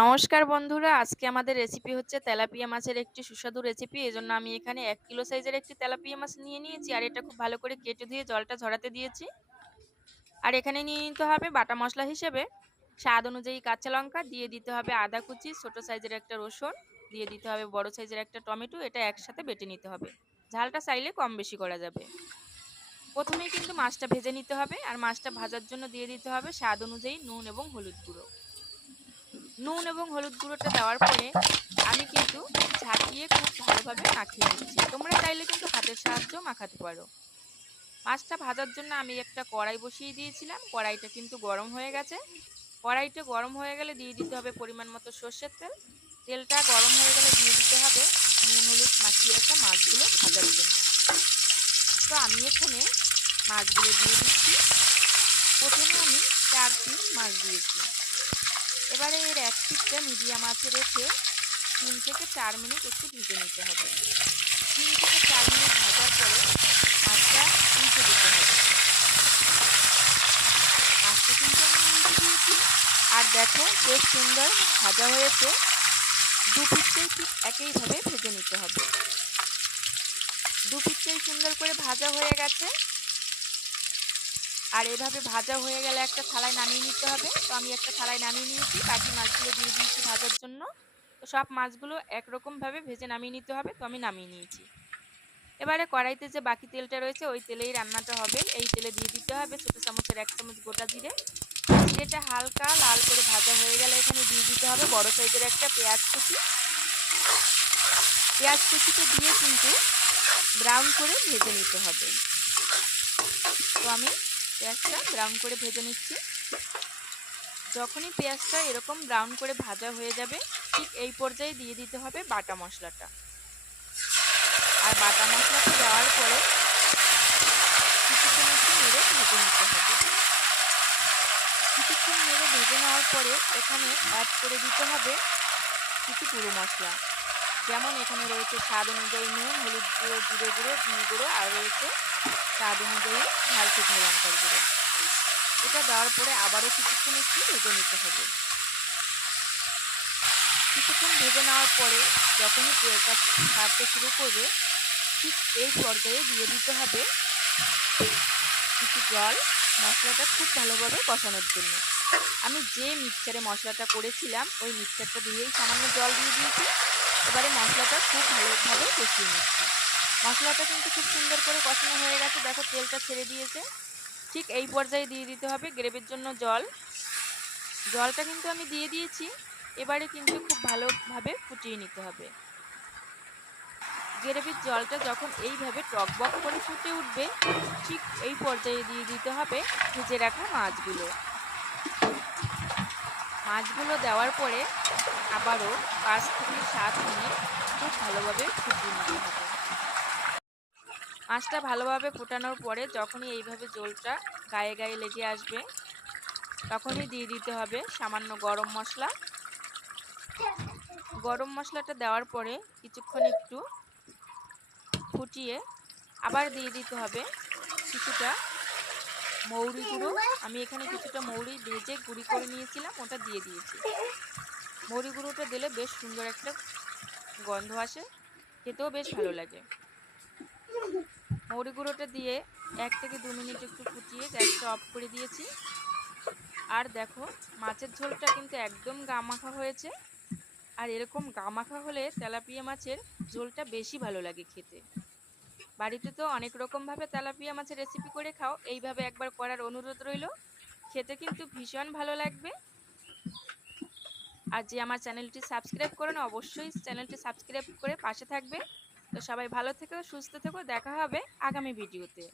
নমস্কার বন্ধুরা, আজকে আমাদের রেসিপি হচ্ছে তেলাপিয়া মাছের একটি সুস্বাদু রেসিপি এজন্য আমি এখানে এক কিলো সাইজের একটি তেলাপিয়া মাছ নিয়ে নিয়েছি, আর এটা খুব ভালো করে কেটে দিয়ে জলটা ঝরাতে দিয়েছি। আর এখানে নিয়ে নিতে হবে বাটা মশলা হিসেবে, স্বাদ অনুযায়ী কাঁচা লঙ্কা, দিয়ে দিতে হবে আদা কুচি, ছোটো সাইজের একটা রসুন, দিয়ে দিতে হবে বড় সাইজের একটা টমেটো, এটা একসাথে বেটে নিতে হবে। ঝালটা চাইলে কম বেশি করা যাবে। প্রথমেই কিন্তু মাছটা ভেজে নিতে হবে, আর মাছটা ভাজার জন্য দিয়ে দিতে হবে স্বাদ অনুযায়ী নুন এবং হলুদ গুঁড়ো। নুন এবং হলুদ গুঁড়োটা দেওয়ার পরে আমি কিন্তু ঝাঁকিয়ে খুব ভালোভাবে মাখিয়ে নিচ্ছি। তোমরা চাইলে কিন্তু হাতের সাহায্যেও মাখাতে পারো। মাছটা ভাজার জন্য আমি একটা কড়াই বসিয়ে দিয়েছিলাম। কড়াইটা কিন্তু গরম হয়ে গেছে। কড়াইটা গরম হয়ে গেলে দিয়ে দিতে হবে পরিমাণ মতো সর্ষের তেল। তেলটা গরম হয়ে গেলে দিয়ে দিতে হবে নুন, হলুদ মাখিয়ে রাখা মাছগুলো ভাজার জন্য। তো আমি এখানে মাছগুলো দিয়ে দিচ্ছি। প্রথমে আমি চার পিস মাছ দিয়েছি। এবারে এর এক পিসটা মিডিয়াম আঁচে রেখে তিন থেকে চার মিনিট একটু ভেজে নিতে হবে। তিন থেকে চার মিনিট ভাজার পরে মাছটা উল্টে দিতে হবে। মাছটা কিন্তু আমি উল্টে দিয়েছি। আর দেখো বেশ সুন্দর ভাজা হয়েছে। দু পিসটাই ঠিক একইভাবে ভেজে নিতে হবে। দু পিসটাই সুন্দর করে ভাজা হয়ে গেছে। আর এভাবে ভাজা হয়ে গেলে একটা থালায় নামিয়ে নিতে হবে। তো আমি একটা থালায় নামিয়ে নিয়েছি, বাকি মাছগুলো দিয়ে দিয়েছি ভাজার জন্য। তো সব মাছগুলো একরকমভাবে ভেজে নামিয়ে নিতে হবে, তো আমি নামিয়ে নিয়েছি। এবারে কড়াইতে যে বাকি তেলটা রয়েছে, ওই তেলেই রান্নাটা হবে। এই তেলে দিয়ে দিতে হবে ছোটো চামচের এক চামচ গোটা জিরে। জিরেটা হালকা লাল করে ভাজা হয়ে গেলে এখানে দিয়ে দিতে হবে বড় সাইজের একটা পেঁয়াজ কুচি। পেঁয়াজ কুচিটা দিয়ে কিন্তু ব্রাউন করে ভেজে নিতে হবে। তো আমি পেঁয়াজটা ব্রাউন করে ভেজে নিচ্ছি। যখনই পেঁয়াজটা এরকম ব্রাউন করে ভাজা হয়ে যাবে, ঠিক এই পর্যায়ে দিয়ে দিতে হবে বাটা মশলাটা। আর বাটা মশলাটা দেওয়ার পরে কিছুক্ষণ একটু নেড়ে ভেজে নিতে হবে। কিছুক্ষণ নেড়ে ভেজে নেওয়ার পরে এখানে অ্যাড করে দিতে হবে কিছু গুঁড়ো মশলা। যেমন এখানে রয়েছে স্বাদ অনুযায়ী নুন, হলুদ গুঁড়ো, জিরে গুঁড়ো, ধনে গুঁড়ো, আর রয়েছে স্বাদ অনুযায়ী ঝাল শুকনো লঙ্কার গুঁড়ো। এটা দেওয়ার পরে আবারও কিছুক্ষণ একটু ভেজে নিতে হবে। কিছুক্ষণ ভেজে নেওয়ার পরে যখনই তেলটা ছাড়তে শুরু করবে, ঠিক এই পর্যায়ে দিয়ে দিতে হবে কিছু জল, মশলাটা খুব ভালোভাবে কষানোর জন্য। আমি যে মিক্সচারে মশলাটা করেছিলাম, ওই মিক্সচারটা দিয়েই সামান্য জল দিয়ে দিয়েছি। এবারে মশলাটা খুব ভালোভাবে কষিয়ে নিচ্ছি। মশলাটা কিন্তু খুব সুন্দর করে কষানো হয়ে গেছে। দেখো, তেলটা ছেড়ে দিয়েছে। ঠিক এই পর্যায়ে দিয়ে দিতে হবে গ্রেভির জন্য জল। জলটা কিন্তু আমি দিয়ে দিয়েছি। এবারে কিন্তু খুব ভালোভাবে ফুটিয়ে নিতে হবে। গ্রেভির জলটা যখন এইভাবে টকবক করে ফুটে উঠবে, ঠিক এই পর্যায়ে দিয়ে দিতে হবে ভেজে রাখা মাছগুলো। মাছগুলো দেওয়ার পরে আবারও পাঁচ থেকে সাত মিনিট খুব ভালোভাবে ফুটিয়ে নিতে হবে। মাছটা ভালোভাবে ফোটানোর পরে যখনই এইভাবে জলটা গায়ে গায়ে লেগে আসবে, তখনই দিয়ে দিতে হবে সামান্য গরম মশলা। গরম মশলাটা দেওয়ার পরে কিছুক্ষণ একটু ফুটিয়ে আবার দিয়ে দিতে হবে কিছুটা মৌরি গুঁড়ো। আমি এখানে কিছুটা মৌরি ভেজে গুঁড়ি করে নিয়েছিলাম, ওটা দিয়ে দিয়েছি। মৌরি গুঁড়োটা দিলে বেশ সুন্দর একটা গন্ধ আসে, খেতেও বেশ ভালো লাগে। মৌরি গুঁড়োটা দিয়ে এক থেকে দু মিনিট একটু ফুটিয়ে গ্যাসটা অফ করে দিয়েছি। আর দেখো, মাছের ঝোলটা কিন্তু একদম গামাখা হয়েছে। আর এরকম গামাখা হলে তেলাপিয়া মাছের ঝোলটা বেশি ভালো লাগে খেতে। বাড়িতে তো অনেক রকমভাবে তেলাপিয়া মাছের রেসিপি করে খাও, এইভাবে একবার করার অনুরোধ রইল। খেতে কিন্তু ভীষণ ভালো লাগবে। আর যে আমার চ্যানেলটি সাবস্ক্রাইব করেন অবশ্যই চ্যানেলটি সাবস্ক্রাইব করে পাশে থাকবে। তো সবাই ভালো থেকো সুস্থ থেকো দেখা হবে আগামী ভিডিওতে